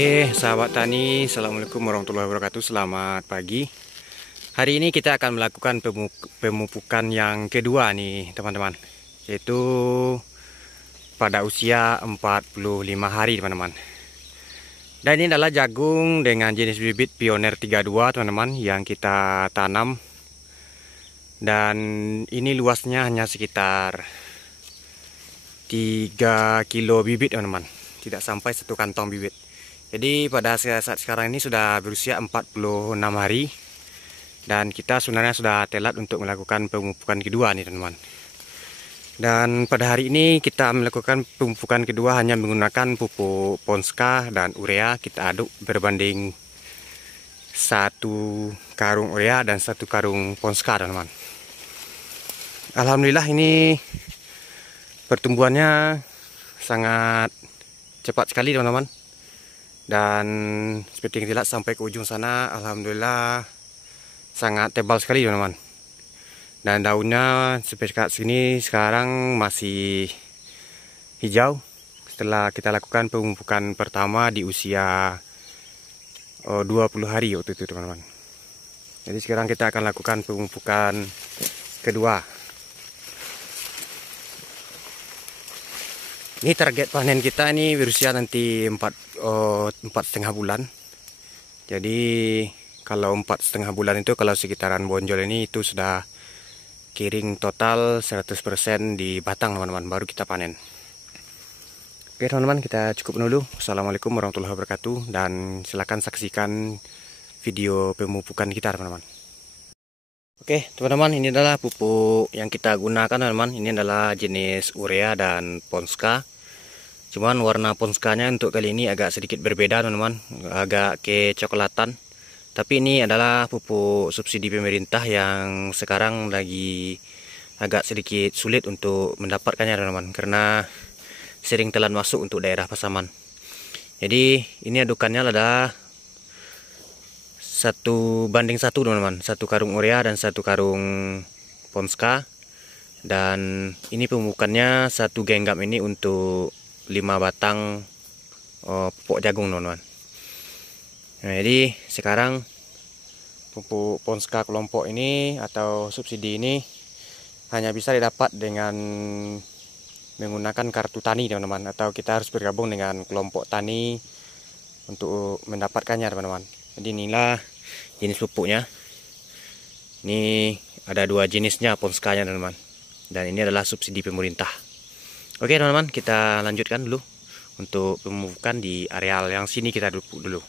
Oke sahabat tani, assalamualaikum warahmatullahi wabarakatuh. Selamat pagi. Hari ini kita akan melakukan pemupukan yang kedua nih teman-teman, yaitu pada usia 45 hari teman-teman. Dan ini adalah jagung dengan jenis bibit Pioneer 32 teman-teman yang kita tanam. Dan ini luasnya hanya sekitar 3 kilo bibit teman-teman, tidak sampai 1 kantong bibit. Jadi pada saat sekarang ini sudah berusia 46 hari. Dan kita sebenarnya sudah telat untuk melakukan pemupukan kedua nih teman-teman. Dan pada hari ini kita melakukan pemupukan kedua hanya menggunakan pupuk Ponska dan urea. Kita aduk berbanding 1 karung urea dan 1 karung Ponska teman-teman. Alhamdulillah ini pertumbuhannya sangat cepat sekali teman-teman. Dan seperti yang dilihat sampai ke ujung sana, alhamdulillah sangat tebal sekali teman-teman. Dan daunnya seperti sini sekarang masih hijau setelah kita lakukan pemupukan pertama di usia 20 hari waktu itu teman-teman. Jadi sekarang kita akan lakukan pemupukan kedua. Ini target panen kita ini berusia nanti 4,5 bulan. Jadi kalau 4,5 bulan itu, kalau sekitaran bonjol ini itu sudah kering total 100% di batang teman-teman, baru kita panen. Oke teman-teman, kita cukup dulu. Assalamualaikum warahmatullahi wabarakatuh. Dan silakan saksikan video pemupukan kita teman-teman. Oke teman-teman, ini adalah pupuk yang kita gunakan teman-teman. Ini adalah jenis urea dan Ponska. Cuman warna Ponskanya untuk kali ini agak sedikit berbeda teman-teman, agak kecoklatan. Tapi ini adalah pupuk subsidi pemerintah yang sekarang lagi agak sedikit sulit untuk mendapatkannya teman-teman, karena sering telan masuk untuk daerah Pasaman. Jadi ini adukannya adalah 1:1 teman-teman, 1 karung urea dan 1 karung Ponska. Dan ini pemupukannya 1 genggam ini untuk 5 batang pupuk jagung teman-teman. Nah, jadi sekarang pupuk Ponska kelompok ini atau subsidi ini hanya bisa didapat dengan menggunakan kartu tani teman-teman, atau kita harus bergabung dengan kelompok tani untuk mendapatkannya teman-teman. Jadi inilah jenis pupuknya. Ini ada 2 jenisnya Ponskanya teman-teman. Dan ini adalah subsidi pemerintah. Oke teman-teman, kita lanjutkan dulu untuk pemupukan di areal yang sini, kita pupuk dulu.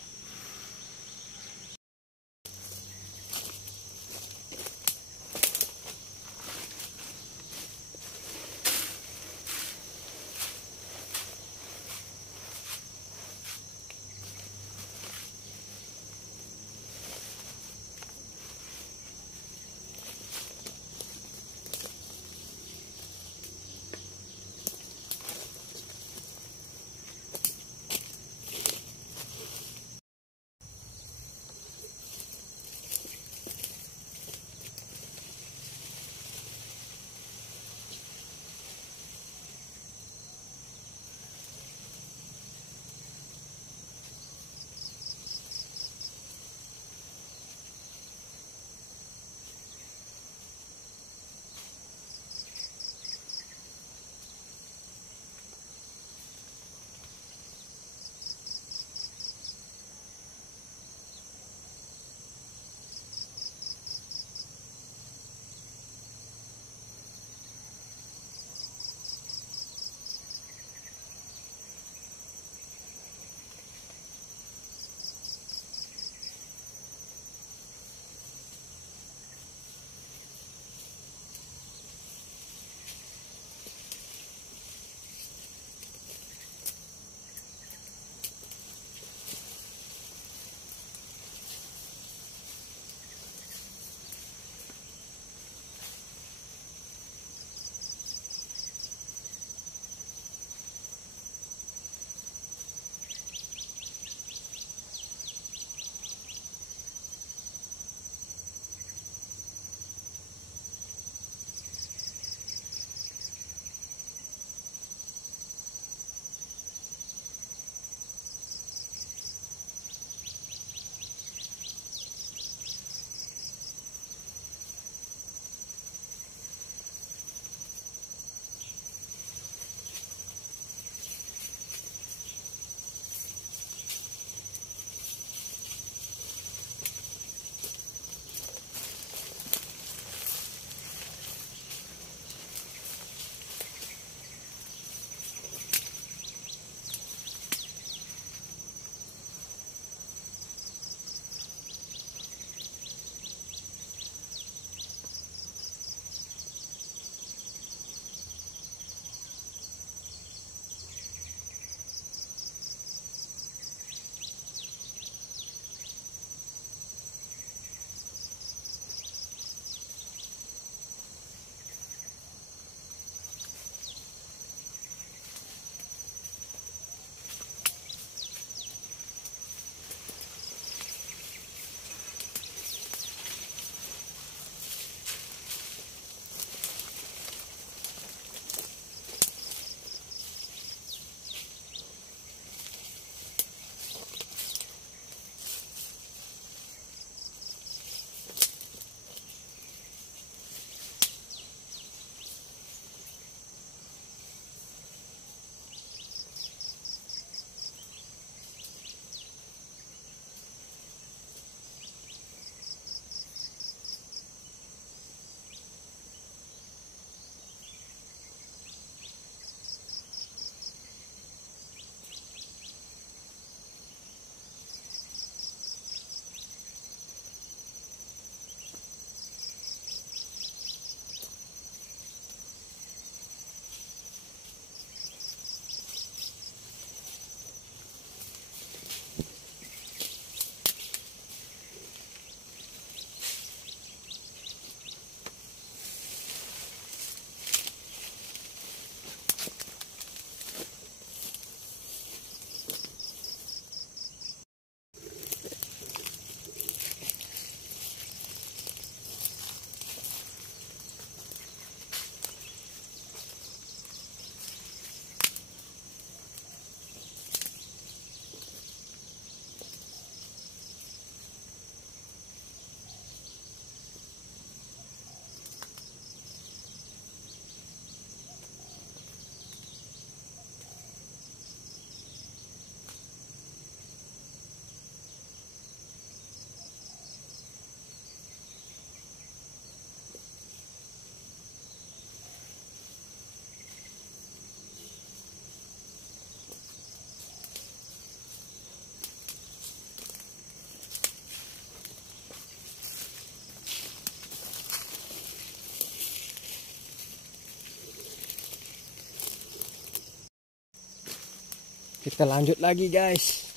Kita lanjut lagi guys.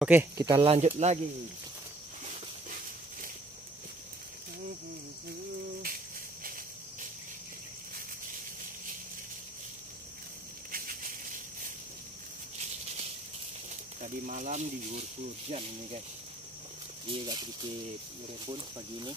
Oke, kita lanjut lagi. Tadi malam diguyur hujan ini guys. Dia agak sedikit merembun pagi ini.